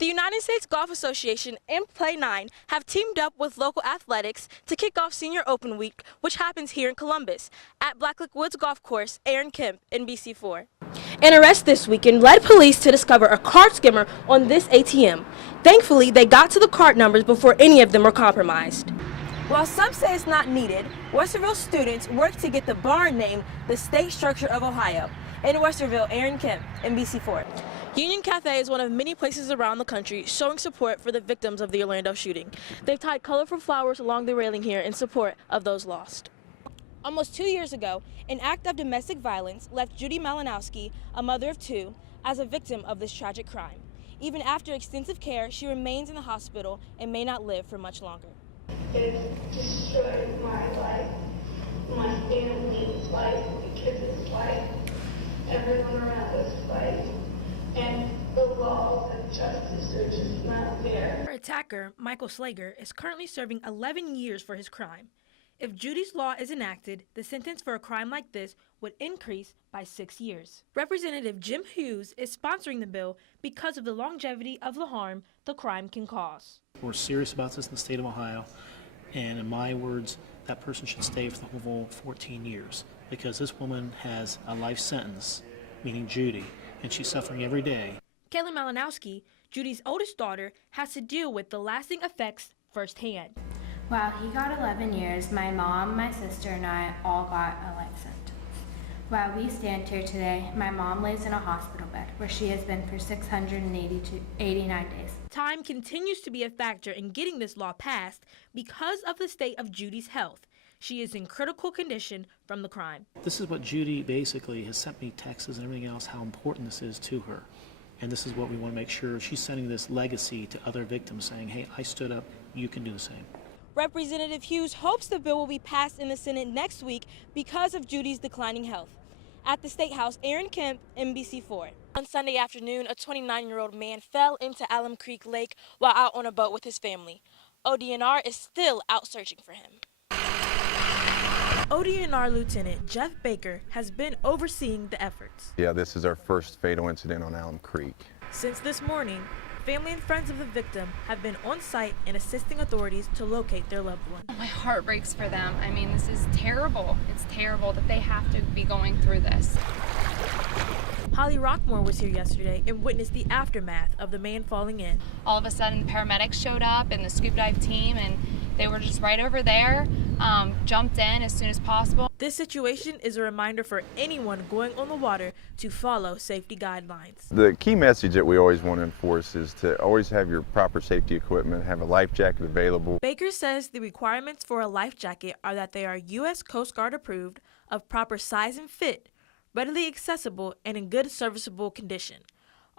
The United States Golf Association and Play 9 have teamed up with local athletics to kick off Senior Open Week, which happens here in Columbus at Blacklick Woods Golf Course. Aaron Kemp, NBC4. An arrest this weekend led police to discover a card skimmer on this ATM. Thankfully, they got to the card numbers before any of them were compromised. While some say it's not needed, Westerville students work to get the bar named the State Structure of Ohio. In Westerville, Aaron Kemp, NBC4. Union Cafe is one of many places around the country showing support for the victims of the Orlando shooting. They've tied colorful flowers along the railing here in support of those lost. Almost 2 years ago, an act of domestic violence left Judy Malinowski, a mother of two, as a victim of this tragic crime. Even after extensive care, she remains in the hospital and may not live for much longer. It destroyed my life, my family's life, the kids' life, everyone around us' life, and the laws of justice are just not there. Her attacker, Michael Slager, is currently serving 11 years for his crime. If Judy's law is enacted, the sentence for a crime like this would increase by 6 years. Representative Jim Hughes is sponsoring the bill because of the longevity of the harm the crime can cause. We're serious about this in the state of Ohio, and in my words, that person should stay for the whole 14 years because this woman has a life sentence, meaning Judy, and she's suffering every day. Kayla Malinowski, Judy's oldest daughter, has to deal with the lasting effects firsthand. Wow, he got 11 years. My mom, my sister, and I all got a life sentence. While we stand here today, my mom lays in a hospital bed where she has been for 689 days. Time continues to be a factor in getting this law passed because of the state of Judy's health. She is in critical condition from the crime. This is what Judy basically has sent me texts and everything else, how important this is to her. And this is what we want to make sure she's sending this legacy to other victims saying, hey, I stood up, you can do the same. Representative Hughes hopes the bill will be passed in the Senate next week because of Judy's declining health. At the State House, Aaron Kemp, NBC4. On Sunday afternoon, a 29-year-old man fell into Alum Creek Lake while out on a boat with his family. ODNR is still out searching for him. ODNR Lieutenant Jeff Baker has been overseeing the efforts. Yeah, this is our first fatal incident on Alum Creek. Since this morning, family and friends of the victim have been on site and assisting authorities to locate their loved one. My heart breaks for them. I mean, this is terrible. It's terrible that they have to be going through this. Holly Rockmore was here yesterday and witnessed the aftermath of the man falling in. All of a sudden, the paramedics showed up and the scuba dive team, and they were just right over there, jumped in as soon as possible. This situation is a reminder for anyone going on the water to follow safety guidelines. The key message that we always want to enforce is to always have your proper safety equipment, have a life jacket available. Baker says the requirements for a life jacket are that they are U.S. Coast Guard approved, of proper size and fit, readily accessible, and in good serviceable condition.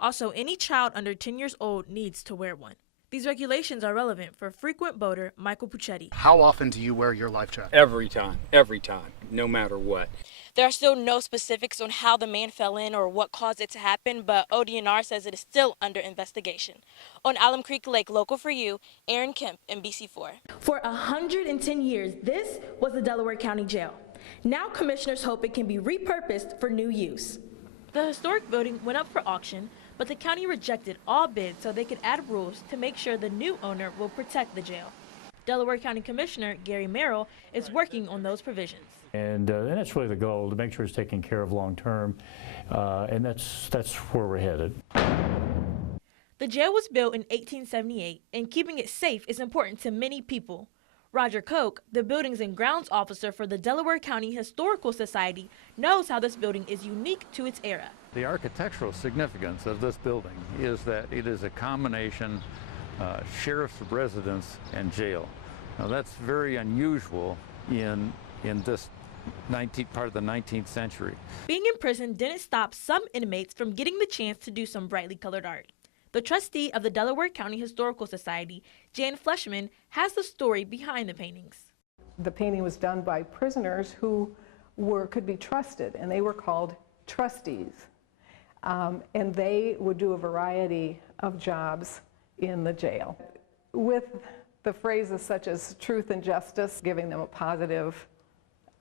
Also, any child under 10 years old needs to wear one. These regulations are relevant for frequent boater Michael Puccetti. How often do you wear your life jacket? Every time, no matter what. There are still no specifics on how the man fell in or what caused it to happen, but ODNR says it is still under investigation. On Alum Creek Lake, local for you, Aaron Kemp, NBC4. For 110 years, this was the Delaware County Jail. Now commissioners hope it can be repurposed for new use. The historic building went up for auction, but the county rejected all bids so they could add rules to make sure the new owner will protect the jail. Delaware County Commissioner Gary Merrill is working on those provisions. And that's really the goal, to make sure it's taken care of long term, and that's where we're headed. The jail was built in 1878, and keeping it safe is important to many people. Roger Koch, the Buildings and Grounds Officer for the Delaware County Historical Society, knows how this building is unique to its era. The architectural significance of this building is that it is a combination sheriff's residence and jail. Now that's very unusual in this part of the 19th century. Being in prison didn't stop some inmates from getting the chance to do some brightly colored art. The trustee of the Delaware County Historical Society, Jan Fleshman, has the story behind the paintings. The painting was done by prisoners who could be trusted, and they were called trustees. And they would do a variety of jobs in the jail, with the phrases such as truth and justice, giving them a positive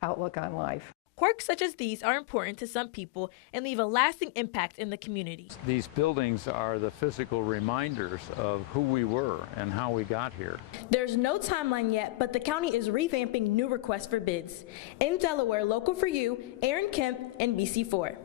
outlook on life. Quirks such as these are important to some people and leave a lasting impact in the community. These buildings are the physical reminders of who we were and how we got here. There's no timeline yet, but the county is revamping new requests for bids. In Delaware, local for you, Aaron Kemp, NBC4.